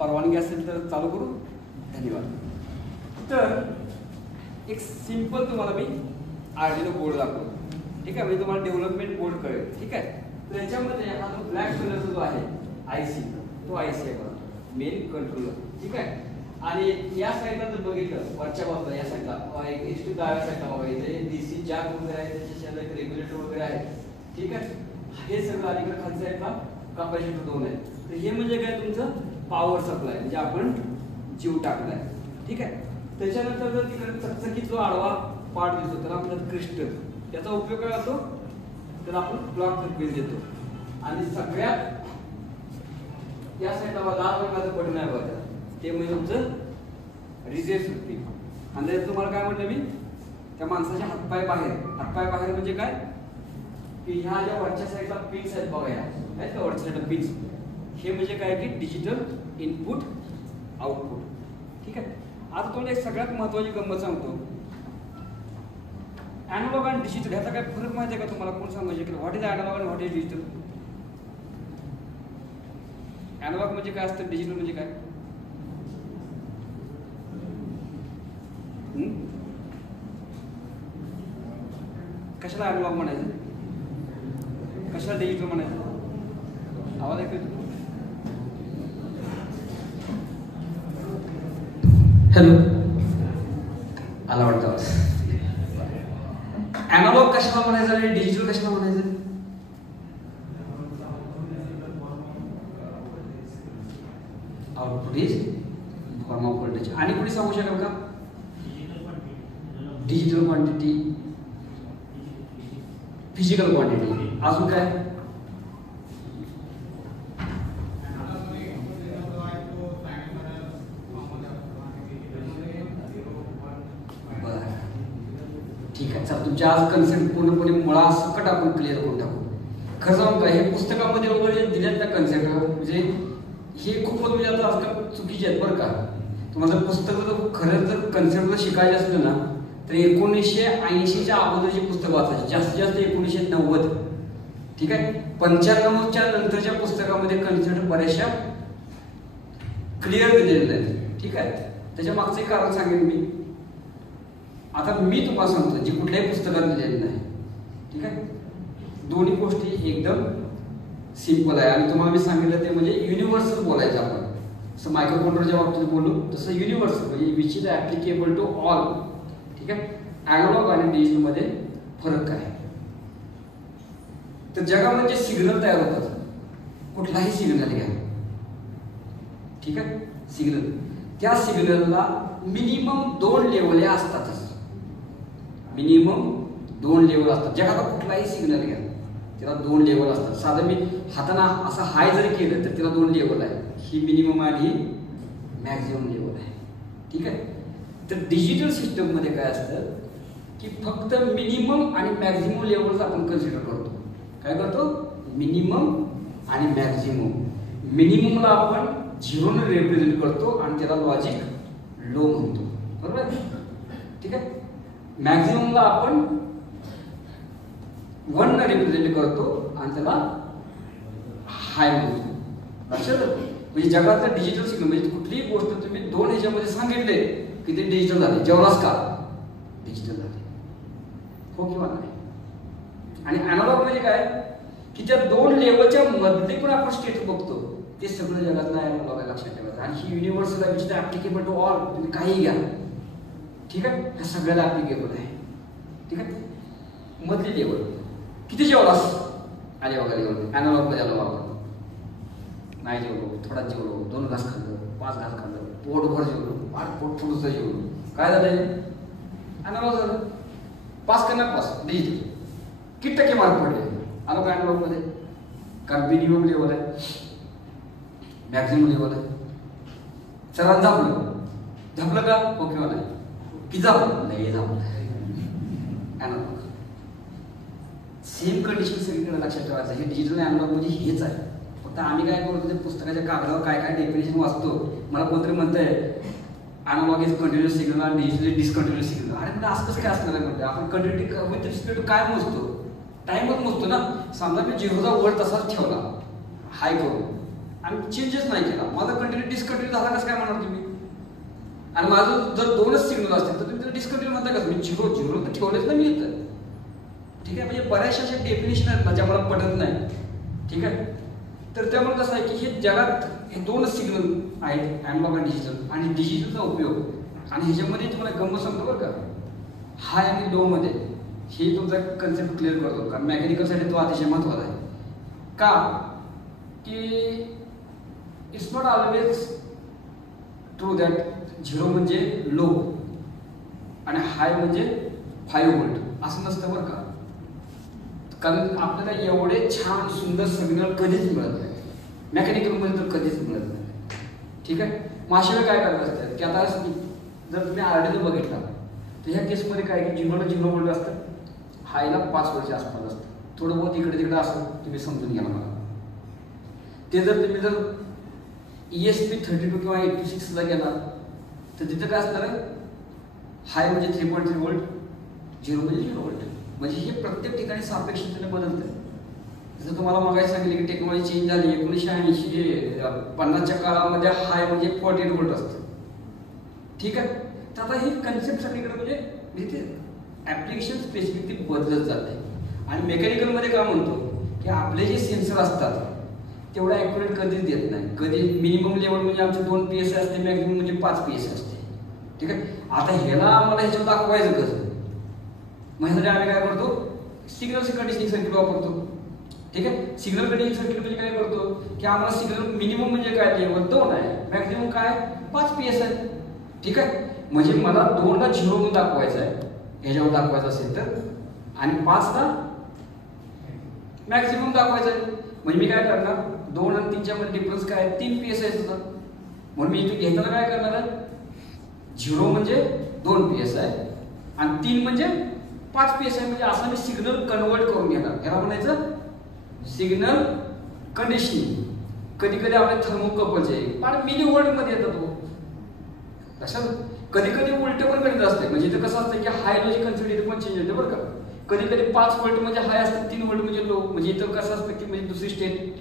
परवानगी असेल तर चालू करू. धन्यवाद. तर एक सिंपल तुम्हाला मी आर्डिनो बोर्ड दाखवतो. ठीक आहे, म्हणजे तुम्हाला डेव्हलपमेंट बोर्ड कळेल. ठीक आहे, तर याच्यामध्ये हा जो ब्लॅक कलरचा जो आहे आयसी, तो आयसी आहे बघा, मेन कंट्रोलर. ठीक आहे, आणि या साईडला जर बघितलं वरच्या बाजूला या साईडला एक एसटी डाव्या साईडला बघा इथे डीसी जॅक वगैरे आहे, त्याच्या एक रेग्युलेटर वगैरे आहे. ठीक आहे, हे सगळं अलीकडे खालच्या साईडला कॅपॅसिटर 2 आहे. तर हे म्हणजे काय तुमचं पॉवर सप्लाय, म्हणजे आपण जीव टाकलाय. ठीक आहे, त्याच्यानंतर जर तिकडे चकचकीत जो आडवा पार्ट दिसतो त्याला म्हणतात क्रिस्टल. याचा उपयोग काय होतो तर आपण ब्लॉक सर्किट देतो. आणि सगळ्यात या साईडला लाल रंगाचं बटन आहे बघा, ते म्हणजे तुमचं रिसेट सर्किट. आणि तुम्हाला काय म्हटलं मी, त्या माणसाचे हातपाय बाहेर म्हणजे काय की ह्या ज्या वरच्या साईडला पिन्स आहेत बघा, या आहेत का वरच्या साईडला पिन्स, हे म्हणजे काय की डिजिटल इनपुट आउटपुट. ठीक आहे, आता तुम्हाला एक सगळ्यात महत्त्वाची गंमत सांगतो. अॅनालॉग आणि डिजिटल ह्याचा काय फरक माहिती आहे का तुम्हाला? कोण सांगू शकेल व्हॉट इज अॅनालॉग आणि व्हॉट इज डिजिटल? अॅनालॉग म्हणजे काय असतं, डिजिटल म्हणजे काय? कशाला अॅनालॉग म्हणायचं, कशाला डिजिटल म्हणायचं? आवाज ऐकतो? हॅलो, आला वाटतं. अॅनालॉग कशाला म्हणायचं आणि डिजिटल कशाला म्हणायचं? Output is form off voltage. आणि कोणी सांगू शकेल का? डिजिटल क्वांटिटी, फिजिकल क्वांटिटी, अजून काय? ठीक आहे, चला तुमच्या आज कन्सेप्ट पूर्णपणे मुळा सकट आपण क्लिअर करून टाकू. खरं सांगू का, हे पुस्तकामध्ये वगैरे दिलेत ना कन्सेप्ट, म्हणजे हे खूपच म्हणजे आता आजकाल चुकीचे आहेत बरं का. तुम्हाला पुस्तक जर खरं जर कन्सेप्ट जर शिकायचे असलं ना तर 1980च्या अगोदरची पुस्तकं वाचायची, जास्तीत जास्त 1990. ठीक आहे, 95च्या नंतरच्या पुस्तकामध्ये कन्सेप्ट बऱ्याचशा क्लिअर दिलेले आहेत. ठीक आहे, त्याच्या मागचं एक कारण सांगेन मी. आता मी तुम्हाला सांगतो जे कुठल्याही पुस्तकात दिलेलं नाही. ठीक आहे, दोन्ही गोष्टी एकदम सिंपल आहे. आणि तुम्हाला मी सांगितलं ते म्हणजे युनिव्हर्सल बोलायचं आपण. जसं मायक्रो कंट्रोलरच्या बाबतीत बोललो तसं युनिव्हर्सल म्हणजे which is applicable to all. ठीक आहे, अॅनालॉग आणि डिजिटल मध्ये फरक काय? तर जगामध्ये जे सिग्नल तयार होतात, कुठलाही सिग्नल घ्या. ठीक आहे, सिग्नल, त्या सिग्नलला मिनिमम 2 लेवल असतातच. मिनिमम 2 लेवल असतात. जगाचा कुठलाही सिग्नल घ्या त्याला 2 लेवल असतात. साधं मी हाताना असं हाय जरी केलं तर त्याला 2 लेवल आहे. ही मिनिमम आणि ही मॅक्झिमम लेवल आहे. ठीक आहे, तर डिजिटल सिस्टम मध्ये काय असतं की फक्त मिनिमम आणि मॅक्झिमम लेवल्स आपण कन्सिडर करतो. काय करतो? मिनिमम आणि मॅक्झिमम. मिनिममला आपण 0 ने रिप्रेझेंट करतो आणि त्याला लॉजिक लो म्हणतो. बरोबर? ठीक आहे, मॅक्झिममला आपण 1 ने रिप्रेझेंट करतो आणि त्याला हाय म्हणतो. लक्षात? म्हणजे जगातलं डिजिटल सिग्नल म्हणजे कुठलीही गोष्ट तुम्ही 2 ह्याच्यामध्ये सांगितले की ते डिजिटल झाले. जेवणाच का डिजिटल झाले, हो किंवा नाही? आणि अॅनालॉग म्हणजे काय की त्या 2 लेवलच्या मध्ये पण आपण स्टेट बघतो. ते सगळं जगातलं अॅनालॉग आहे, लक्षात ठेवायचं. आणि ही युनिव्हर्सल आहे, which is applicable to all. तुम्ही काही घ्या. ठीक आहे, ह्या सगळ्याला ॲप्लिकेबल आहे. ठीक आहे, मधली लेवल किती जेवलास आले बघा लेवल अॅनालॉग मध्ये आलो वापरतो. नाही जेवलो, थोडा जेवलो, 2 घास खाल्लं, 5 घास खाल्लं, पोटभर जेवलो, पोट फुटूचं जेवलो, काय झालंय? अॅनालॉग झालं. 5 का 5 डिजिटल. किती टक्के मार्क पडले? आलो का अॅनालॉग मध्ये? कारण मिनिमम लेवल आहे, मॅक्झिमम लेवल आहे. सरांनी झापलं का? हो किंवा नाही? किती झापलं? नाही झापलं. अॅनालॉग सेम कंडिशन सगळीकडे लक्षात ठेवायचं. हे डिजिटल अॅनालॉग म्हणजे हेच आहे. फक्त आम्ही काय करतो ते पुस्तकाच्या कागदावर काय काय डेफिनेशन वाचतो. मला कोणतरी म्हणतंय अॅनालॉग इज कंटिन्युअस सिग्नल आणि डिजिटल डिसकंटिन्युअस सिग्नल. अरे म्हणजे असं कसं काय असणार आहे? म्हणते आपण कंटिन्युटी विथ रिस्पेक्ट टू काय मोजतो? टाइमच मोजतो ना. समजा मी 0चा वर तसाच ठेवला हाय करून आणि चेंजेस नाही केला, माझा कंटिन्यू डिस्कंटिन्यू झाला कसं काय म्हणणार तुम्ही? आणि माझं जर 2च सिग्नल असतील तर तुम्ही त्याला डिस्कंटिन्यू म्हणता कसं? मी 0 तर ठेवलेच ना मी इथं. ठीक आहे, म्हणजे बऱ्याचशा अशा डेफिनेशन आहेत ना ज्या मला पटत नाही. ठीक आहे, तर त्यामुळे कसं आहे की हे जगात हे 2च सिग्नल आहेत, अॅनालॉग आणि डिजिटल. आणि डिजिटलचा उपयोग आणि ह्याच्यामध्ये तुम्हाला गंमत सांगतो बरं का, हाय आणि लो मध्ये हे तुमचा कन्सेप्ट क्लिअर करतो. कारण मेकॅनिकलसाठी तो अतिशय महत्त्वाचा आहे. का की it's not always true that 0 म्हणजे लो आणि हाय म्हणजे 5 व्होल्ट असं नसतं बरं का. कारण आपल्याला एवढे छान सुंदर सिग्नल कधीच मिळत नाही, मेकॅनिकलमध्ये तर कधीच मिळत नाही. ठीक आहे, मग अशा वेळी काय करत असतात की आता जर तुम्ही आर्डिनो बघितला तर ह्या केसमध्ये काय की 0 व्होल्ट असतं, हायला 5 व्होल्टच्या आसपास असतं. थोडं बहुत इकडे तिकडे असं तुम्ही समजून घ्या मला. ते जर तुम्ही जर ESP32 किंवा 86 ला गेला तर तिथं काय असणार आहे, हाय म्हणजे 3.3 व्होल्ट, 0 म्हणजे 0 व्होल्ट. म्हणजे हे प्रत्येक ठिकाणी सापेक्षतेने बदलतं. जसं तुम्हाला मगाशी सांगितलं की टेक्नॉलॉजी चेंज झाली. 1980-50च्या काळामध्ये हाय म्हणजे 48 व्होल्ट असतं. ठीक आहे, तर आता ही कन्सेप्ट सगळीकडे म्हणजे ॲप्लिकेशन स्पेसिफिक ती बदलत जाते. आणि मेकॅनिकलमध्ये काय म्हणतो की आपले जे सेन्सर असतात तेवढं ॲक्युरेट कधीच देत नाही. कधी मिनिमम लेवल म्हणजे आमचे 2 PSI असते, मॅक्झिमम म्हणजे 5 PSI असते. ठीक आहे, आता ह्याला आम्हाला ह्याच्यावर दाखवायचं कसं? म्हणजे आम्ही काय करतो, सिग्नल कंडिशनिंग सर्किट वापरतो. ठीक आहे, सिग्नल कंडिशनिंग सर्किट म्हणजे काय करतो की आम्हाला सिग्नल मिनिमम म्हणजे काय लेवल 2 आहे, मॅक्झिमम काय 5 PSI. ठीक आहे, म्हणजे मला 2 ला 0 म्हणून दाखवायचं आहे, ह्याच्यावर दाखवायचं असेल तर, आणि 5 ला मॅक्झिमम दाखवायचं आहे. म्हणजे मी काय करणार, 2 आणि 3च्या मध्ये डिफरन्स काय आहे, 3 PSI होता. म्हणून मी इथे घेताना काय करणार आहे, 0 म्हणजे 2 PSI आणि 3 म्हणजे 5 PSI. म्हणजे असं मी सिग्नल कन्वर्ट करून घेणार. ह्याला म्हणायचं सिग्नल कंडिशनिंग. कधी कधी आपले थर्मोकपलचे पण मिली व्होल्ट मध्ये येतात तो. लक्षात, कधी कधी उलट पण गणित असते. म्हणजे इथं कसं असतं की हाय लो कन्सेप्ट इथे पण चेंज होते बरं का. कधी कधी 5 व्होल्ट म्हणजे हाय असतं, 3 व्होल्ट म्हणजे लो. म्हणजे इथं कसं असतं की म्हणजे दुसरी स्टेट,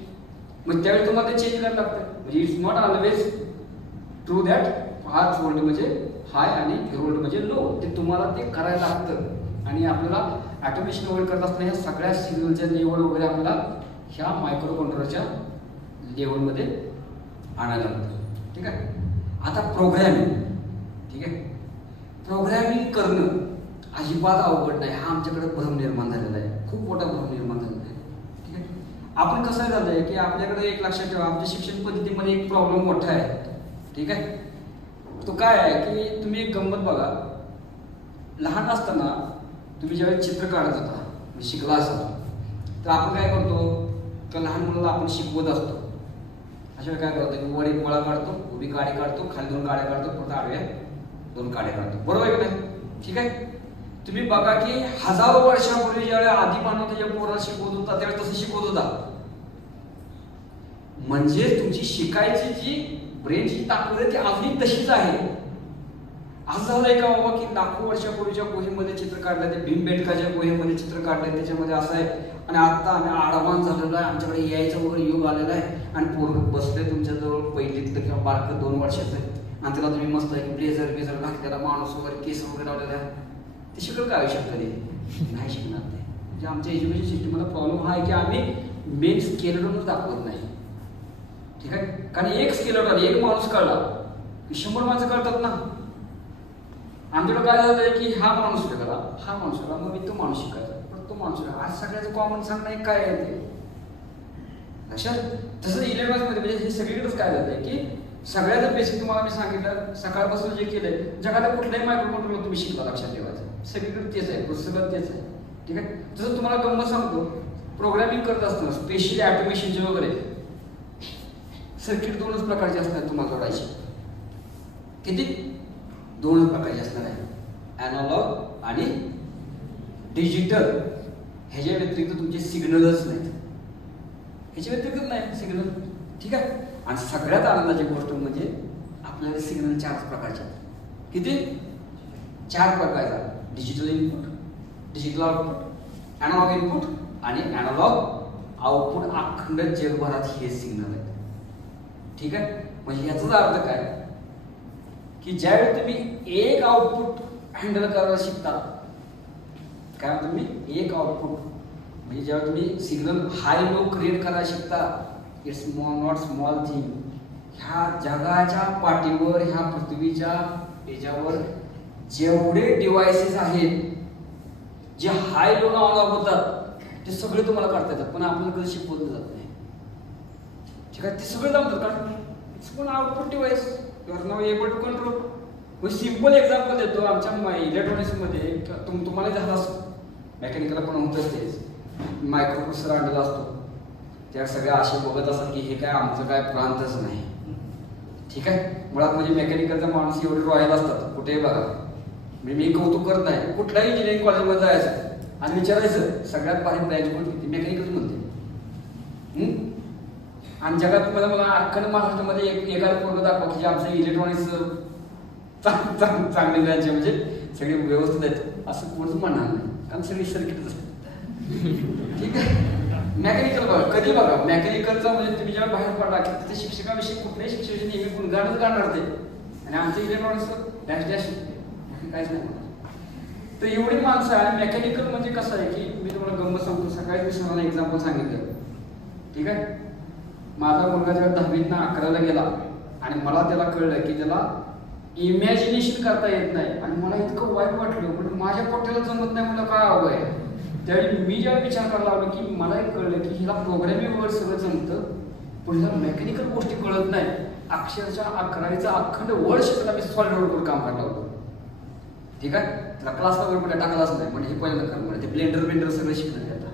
मग त्यावेळी तुम्हाला ते चेंज करायला लागतं. म्हणजे it's not always true that 5 volt म्हणजे हाय आणि 0 व्होल्ट म्हणजे लो. ते तुम्हाला ते करायला लागतं. आणि आपल्याला ऑटोमेशन वगैरे करत असताना ह्या सगळ्या सिग्नलच्या लेवल वगैरे आपल्याला ह्या मायक्रो कंट्रोलरच्या लेवलमध्ये आणायला लागतं. ठीक आहे, आता प्रोग्रॅमिंग. ठीक आहे, प्रोग्रॅमिंग करणं अजिबात अवघड नाही. हा आमच्याकडे भ्रम निर्माण झालेला आहे, खूप मोठा भ्रम निर्माण झालेला आहे. ठीक आहे, आपण कसं झालंय की आपल्याकडे एक लक्षात ठेवा, आमच्या शिक्षण पद्धतीमध्ये एक प्रॉब्लेम मोठा आहे. ठीक आहे, तो काय आहे की तुम्ही एक गंमत बघा. लहान असताना तुम्ही ज्यावेळेस चित्र काढत होता, शिकला असाल तर आपण काय करतो, तर लहान मुलाला आपण शिकवत असतो. अशा वेळी काय करतो की वर एक गोळा काढतो, उभी काडी काढतो, खाली 2 काड्या काढतो, परत आडव्या 2 काड्या काढतो. बरोबर आहे की नाही? ठीक आहे, तुम्ही बघा की हजारो वर्षापूर्वी ज्यावेळेस आधी मानव त्याच्या पोराला शिकवत होता त्यावेळेस तसं शिकवत होता. म्हणजे तुमची शिकायची जी ब्रेनची ताकद आहे ती अजूनही तशीच आहे. असं झालंय का बाबा की लाखो वर्षापूर्वीच्या गुहेमध्ये चित्र काढलंय, ते भीमबेटकाच्या गुहेमध्ये चित्र काढलंय, त्याच्यामध्ये असं आहे. आणि आता आम्ही आडवान्स झालेलो आहे, आमच्याकडे यायचं वगैरे युग आलेला आहे. आणि पोरं बसले तुमच्याजवळ पहिलीतलं किंवा बारकं 2 वर्षाचं आहे, आणि त्याला तुम्ही मस्त आहे ब्लेझर बिझर घातलेला माणूस वगैरे केस वगैरे लावलेला आहे. ते शिकलं काय आयुष्यात कधी नाही शिकणार ते. म्हणजे आमच्या एज्युकेशन सिस्टमला प्रॉब्लेम हा आहे की आम्ही मेन स्केलेटॉनच दाखवत नाही. ठीक आहे, कारण एक स्केलेटॉन एक माणूस कळला की 100 माणसं कळतात ना. आमच्याकडे काय झालं की हा माणूस शिकला, हा माणूस शिकला, मग मी तो माणूस शिकायचा, पण तो माणूस शिकला. आज सगळ्याचं कॉमन सांगणं काय आहे ते लक्षात. तसं इलेव्हन्थमध्ये म्हणजे हे सगळीकडेच काय झालंय की सगळ्याचं बेसिक तुम्हाला मी सांगितलं, सकाळपासून जे केलंय जगाला कुठल्याही मायक्रो कंट्रोलर तुम्ही शिकला, लक्षात ठेवायचं. सगळीकडे तेच आहे, पुस्तकात तेच आहे. ठीक आहे, जसं तुम्हाला गंमत सांगतो, प्रोग्रामिंग करत असताना स्पेशली ऑटोमेशनचे वगैरे सर्किट 2च प्रकारचे असतात तुम्हाला जोडायचे. किती? 2च प्रकारचे असणार आहे, अॅनालॉग आणि डिजिटल. ह्याच्या व्यतिरिक्त तुमचे सिग्नलच नाहीत, ह्याच्या व्यतिरिक्त नाही सिग्नल. ठीक आहे, आणि सगळ्यात आनंदाची गोष्ट म्हणजे आपल्याला सिग्नल 4 प्रकारचे. किती? 4 प्रकारचा. Digital input, digital output, analog input आणि अॅनालॉग आउटपुट. अखंड जगभरात हे सिग्नल आहेत. ठीक आहे, म्हणजे याचाच अर्थ काय की ज्यावेळी तुम्ही एक आउटपुट हँडल करायला शिकता, काय तुम्ही एक आउटपुट म्हणजे जेव्हा तुम्ही सिग्नल हाय लो क्रिएट करायला शिकता, इट्स नॉट स्मॉल थिंग. ह्या जगाच्या पाठीवर, ह्या पृथ्वीच्या याच्यावर जेवढे डिव्हायसेस आहेत जे हाय लो ऑन ऑफ होतात ते सगळे तुम्हाला काढता येतात, पण आपल्याला कधी शिकवलं जात नाही. ठीक आहे, ते सगळे जमतात कारण इट्स पण output device, you are now able to control. Simple example देतो. आमच्या इलेक्ट्रॉनिक्समध्ये तुम्हाला झालं असं, मेकॅनिकल पण होतच तेच, मायक्रोप्रोसेसर आणलेला असतो, त्या सगळ्या असे बघत असतात की हे काय आमचं काय प्रांतच नाही. ठीक आहे, मुळात म्हणजे मेकॅनिकलचा माणूस एवढे रॉयल असतात कुठेही बघा. मी कौतुक करत नाही, कुठल्याही इंजिनिअरिंग कॉलेजमध्ये जायचं आणि विचारायचं सगळ्यात भारी ब्रँच कोणती, मेकॅनिकल म्हणते. आणि जगात मला अख्खा महाराष्ट्रामध्ये एखादं पोरगं दाखवा की जे आमचं इलेक्ट्रॉनिक्स चांगले ब्रँच म्हणजे सगळे व्यवस्थित आहेत असं कोणच म्हणणार नाही, कारण सगळी सर्किटच असतात. ठीक आहे, मेकॅनिकल बघा, कधी बघा मेकॅनिकलचा म्हणजे तुम्ही जेव्हा बाहेर पडला की तिथे शिक्षकाविषयी कुठल्याही शिक्षकाची नेहमी गुणगानच गाणार ते, आणि आमच्या इलेक्ट्रॉनिक्स डॅश डॅश काहीच नाही. तर एवढी माणसं आहे. मेकॅनिकल म्हणजे कसं आहे की मी तुम्हाला गंमत सांगतो. सकाळी मी सरांना एक्झाम्पल सांगितलं. ठीक आहे, माझा मुलगा जेव्हा 10वीत ना 11ला गेला आणि मला त्याला कळलं की त्याला इमॅजिनेशन करता येत नाही, आणि मला इतकं वाईट वाटलं, पण माझ्या पोट्याला जमत नाही, मला काय हवं आहे. त्यावेळी मी जेव्हा विचार करायला लागलो की मला एक कळलं की हिला प्रोग्रॅमिंग वगैरे सगळं जमतं, पण हिला मेकॅनिकल गोष्टी कळत नाही. अक्षरशः 11वीचा अखंड वर्ष त्याला मी सॉलिड वर्कवर काम करायला होतं. ठीक आहे, त्याला क्लासला वगैरे कुठे टाकलाच नाही, म्हणजे हे पहिल्यांदा कर म्हणजे ते ब्लेंडर सगळं शिकलं त्याला.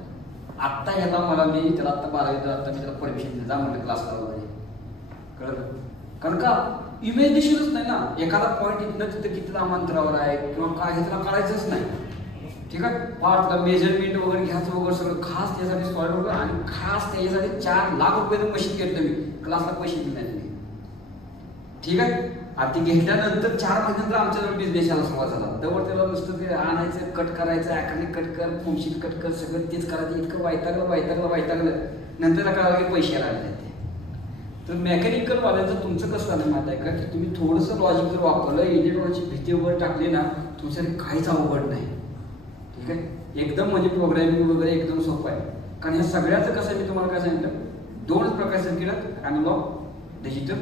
आत्ता ह्याला मला मी त्याला आत्ता 12वीत आत्ता मी त्याला परमिशन दिलं जा म्हटलं क्लासला वगैरे, कळलं. कारण का इमॅजिनेशनच नाही ना, एखादा पॉईंट इथनं तिथं किती अंतरावर आहे किंवा काय हे त्याला करायचंच नाही. ठीक आहे, पार्टला मेजरमेंट वगैरे घ्यायचं वगैरे सगळं खास त्यासाठी सॉलिड वर्क, आणि खास त्याच्यासाठी 4 लाख रुपये मशीन घेतलं मी, क्लासला पैसे दिले नाही. ठीक आहे, आणि ती घेतल्यानंतर 4 महिन्यानंतर आमच्याजवळ बिझनेस यायला सुरुवात झाला. तेव्हा त्याला नुसतं ते आणायचं, कट करायचं, ॲक्रिलिक कट कर, फोमशीट कट कर, सगळं तेच करायचं. इतकं वैतागलं नंतर कळालं की पैसे आले ते. तर मेकॅनिकल वाल्याचं तुमचं कसं झालं माहिती आहे का की तुम्ही थोडंसं लॉजिक जर वापरलं, इलेक्ट्रॉनिकची भीती वगैरे टाकली ना, तुमच्यासाठी काहीच अवघड नाही. ठीक आहे, एकदम म्हणजे प्रोग्रॅमिंग वगैरे एकदम सोपं आहे. कारण ह्या सगळ्याचं कसं मी तुम्हाला काय सांगितलं, 2 प्रकारचे सर्किट आहेत, अॅनालॉग, डिजिटल.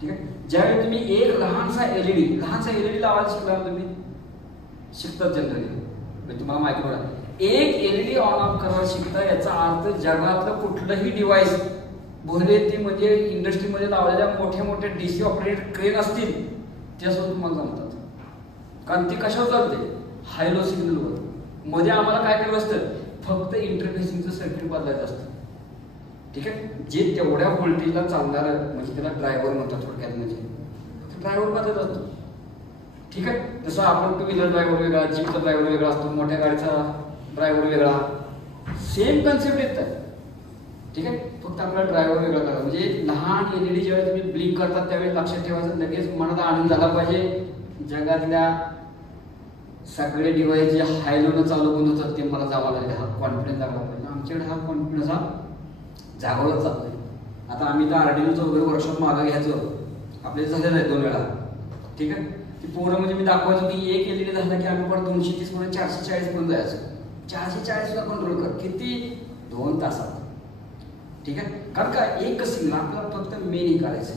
ठीक आहे, ज्यावेळी तुम्ही एक लहानसा एलईडी लावायला शिकला तुम्ही शिकतात जनरली, म्हणजे तुम्हाला माहिती पडा एक एलईडी ऑन ऑफ करायला शिकता, याचा अर्थ जगातलं कुठलंही डिव्हाइस भले ती म्हणजे इंडस्ट्रीमध्ये लावलेल्या मोठ्या DC ऑपरेटेड क्रेन असतील त्या सुद्धा तुम्हाला जमतात. कारण ती कशावर चालते, हाय लो सिग्नलवर. मध्ये आम्हाला काय करायचं असतं, फक्त इंटरफेसिंगचं सर्किट बदलायचं असतं. ठीक आहे, जे तेवढ्या व्होल्टेजला चालणारं म्हणजे त्याला ड्रायव्हर म्हणतात थोडक्यात, म्हणजे ड्रायव्हर बदलत असतो. ठीक आहे, जसं आपण 2 व्हीलर ड्रायव्हर वेगळा, जीपचा ड्रायव्हर वेगळा असतो, मोठ्या गाडीचा ड्रायव्हर वेगळा, सेम कन्सेप्ट येत आहे. ठीक आहे, फक्त आपल्याला ड्रायव्हर वेगळा करा. म्हणजे लहान एलईडी ज्यावेळी तुम्ही ब्लिंक करतात त्यावेळी लक्षात ठेवायचं, लगेच मनाला आनंद झाला पाहिजे. जगातल्या सगळे डिव्हाइस जे हायलोनं चालू बंद होतात ते मला जावं लागेल, हा कॉन्फिडन्स जागा पाहिजे. आमच्याकडे हा कॉन्फिडन्स हा जागवत चालतोय. आता आम्ही तर आरडीओचं वगैरे वर्कशॉप मागं घ्यायचो, आपले झालेलं आहे 2 वेळा. ठीक आहे, ती पोरं म्हणजे मी दाखवायचो की एक एलईडी झाला की आम्ही पण 230 पर्यंत 440 पर्यंत जायचो. 440 ला कंट्रोल कर, किती 2 तासात. ठीक आहे, कारण का एक सिग्नल आपल्याला फक्त मेन करायचं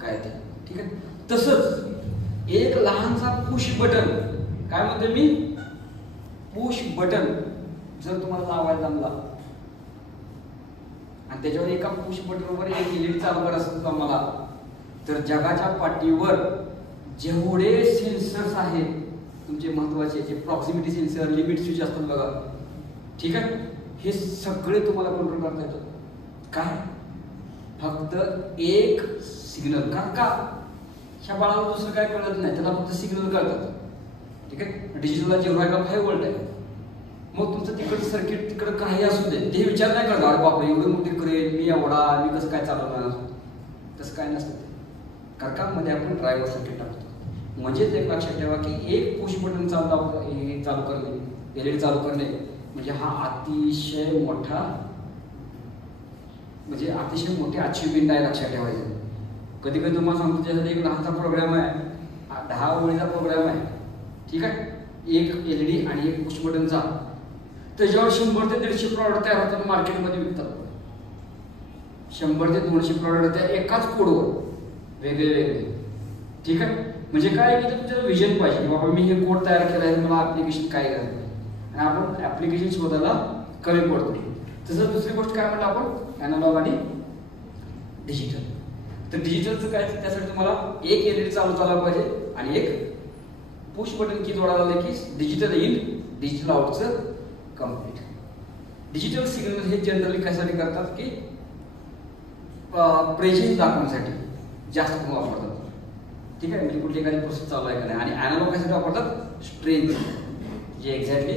काय ते. ठीक आहे, तसंच एक लहानसा पुश बटन, काय म्हणते मी, पुश बटन जर तुम्हाला लावायला जमला आणि त्याच्यावर एका पुश बटनवर एक एलईडी चालू करायचं तुम्हाला, तर जगाच्या पाठीवर जेवढे सेन्सर्स आहेत तुमचे महत्वाचे, जे प्रॉक्सिमिटी सेन्सर, लिमिट स्विच असतात बघा. ठीक आहे, हे सगळे तुम्हाला कंट्रोल करता येतात. काय, फक्त एक सिग्नल. कारण का ह्या बाळाला दुसरं काय कळत नाही, त्याला फक्त सिग्नल कळतात. ठीक आहे, डिजिटलला 0.5 व्होल्ट आहे. मग तुमचं तिकडचं सर्किट तिकडं काही असू दे, ते विचार नाही करणार, अरे बापरे एवढी मोठी क्रेन, मी एवढा, मी कसं काय चालवणार, तसं काय नसतं ते. कारण का मध्ये आपण ड्रायव्हर सर्किट टाकतो. म्हणजेच एक लक्षात ठेवा की एक पुश बटन चालू करणे, एलईडी चालू करणे म्हणजे हा अतिशय मोठा म्हणजे अतिशय मोठी अचिव्हमेंट आहे, लक्षात ठेवायचं. कधी कधी तुम्हाला सांगतो त्यासाठी एक लहानसा प्रोग्राम आहे, 10 ओळीचा प्रोग्राम आहे, ठीक आहे, एक LED आणि एक पुश बटनचा. त्याच्यावर 100 ते 150 प्रॉडक्ट तयार होतात, मार्केटमध्ये विकतात. 100 ते 200 प्रॉडक्ट त्या एकाच कोडवर वेगळे वेगळे, ठीक आहे. म्हणजे काय की तुमचं विजन पाहिजे की बाबा मी हे कोड तयार केला आहे, मला ऍप्लिकेशन काय करायचं आणि आपण ऍप्लिकेशन शोधायला कमी पडतो. तसंच दुसरी गोष्ट काय म्हणलं आपण, अॅनालॉग आणि डिजिटल. तर डिजिटलचं काय, त्यासाठी तुम्हाला एक LED चालू झाला पाहिजे आणि एक पुश बटन की जोडायला लागले की डिजिटल इन डिजिटल आउटचं कम्प्लीट. डिजिटल सिग्नल हे जनरली कशासाठी करतात की प्रेझेन्स दाखवण्यासाठी जास्त करून वापरतात, ठीक आहे. म्हणजे कुठली एखादी प्रोसेस चालू आहे का नाही. आणि अॅनालॉग कशासाठी वापरतात, स्ट्रेंथ, जे एक्झॅक्टली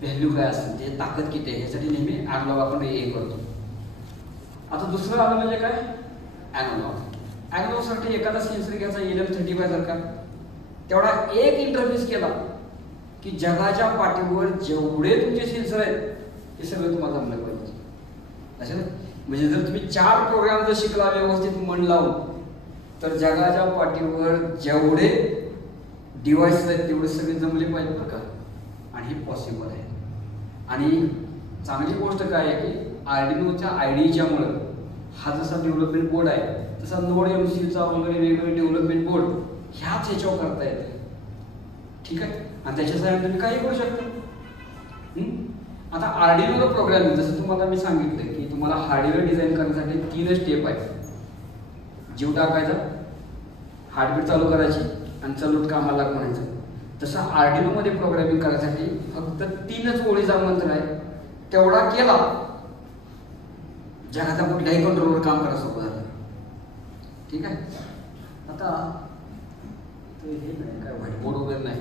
व्हॅल्यू काय असते, ते ताकद किती आहे ह्यासाठी नेहमी अॅनालॉग आपण हे करतो. आता दुसरं आलं म्हणजे काय, अॅनालॉग. अॅनालॉगसाठी एखादा सेन्सर घ्यायचा LM35 सारखा, तेवढा एक इंटरफेस केला की जगाच्या पाठीवर जेवढे तुमचे सेन्सर आहेत ते सगळे तुम्हाला जमलं पाहिजे. असे म्हणजे जर तुम्ही 4 प्रोग्राम जर शिकला व्यवस्थित मन लावून, तर जगाच्या पाठीवर जेवढे डिव्हाइसेस आहेत तेवढे सगळे जमले पाहिजे बरं का. आणि हे पॉसिबल आहे. आणि चांगली गोष्ट काय आहे की आर्डिनोच्या IDEच्यामुळं हा जसा डेव्हलपमेंट बोर्ड आहे तसा नोड MCUचा वगैरे वेगवेगळे डेव्हलपमेंट बोर्ड ह्याच ह्याच्यावर करता येते, ठीक आहे. आणि त्याच्यासाठी तुम्ही काही करू शकता. आता आर्डिनोचा प्रोग्रामिंग जसं तुम्हाला मी सांगितलं की तुम्हाला हार्डवेअर डिझाईन करण्यासाठी 3 स्टेप आहेत. जीव टाकायचा, हार्डवेअर चालू करायची आणि चलूट कामाला लाग म्हणायचं. तसं आर्डिनोमध्ये प्रोग्रामिंग करण्यासाठी फक्त 3च ओळीचा मंत्र आहे, तेवढा केला जगाचा कुठल्याही कंट्रोलवर काम करायला सोपं झालं, ठीक आहे. आता हे नाही काय व्हाईट बोर्ड वगैरे नाही,